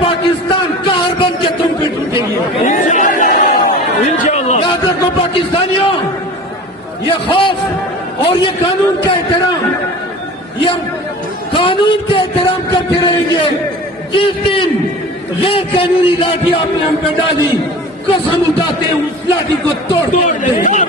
پاکستان کار بن کے تم پہ ٹوٹے گی انشاءاللہ. یاد رکھو پاکستانیوں، یہ خوف اور یہ قانون کا احترام، یہ ہم قانون کے احترام کرتے رہیں گے. جس دن غیر قانونی لاٹھی آپ نے ہم پہ ڈالی، قسم اٹھاتے ہیں اس لاٹھی کو توڑ دیں گے.